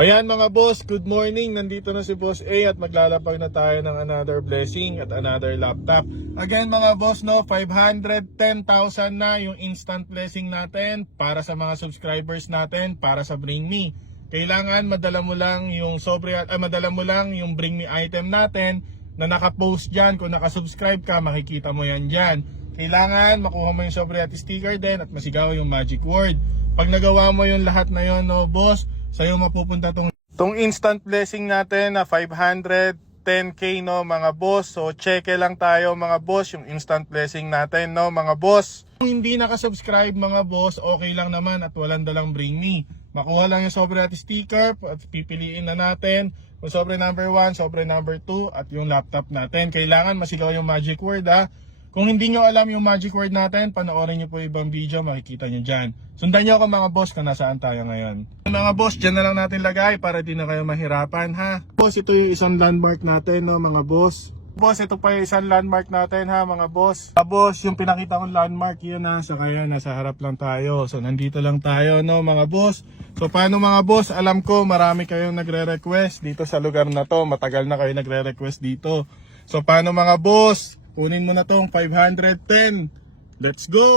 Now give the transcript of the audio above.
Ayan mga boss, good morning. Nandito na si Boss A at maglalapag na tayo ng another blessing at another laptop. Again mga boss, 510,000 na yung instant blessing natin para sa mga subscribers natin para sa Bring Me. Kailangan madala mo lang yung Bring Me item natin na nakapost dyan. Kung nakasubscribe ka, makikita mo yan dyan. Kailangan makuha mo yung sobre at sticker din at masigaw yung magic word. Pag nagawa mo yung lahat na yun, boss, sa'yo mapupunta tong instant blessing natin na 510k mga boss. So check lang tayo mga boss yung instant blessing natin mga boss. Kung hindi nakasubscribe mga boss, okay lang naman at walang dalang Bring Me. Makuha lang yung sobre at sticker at pipiliin na natin kung sobre number 1, sobre number 2 at yung laptop natin. Kailangan masigaw yung magic word Kung hindi nyo alam yung magic word natin, panoorin nyo po ibang video, makikita nyo dyan. Sundan nyo ako mga boss kung nasaan tayo ngayon. Mga boss, dyan na lang natin lagay para di na kayo mahirapan Boss, ito yung isang landmark natin mga boss. Boss, ito pa yung isang landmark natin mga boss. Boss, yung pinakita kong landmark yun saka yun, nasa harap lang tayo. So nandito lang tayo mga boss. So paano mga boss, alam ko marami kayong nagre-request dito sa lugar na to. Matagal na kayo nagre-request dito. So paano mga boss? Kunin mo na tong 510. Let's go!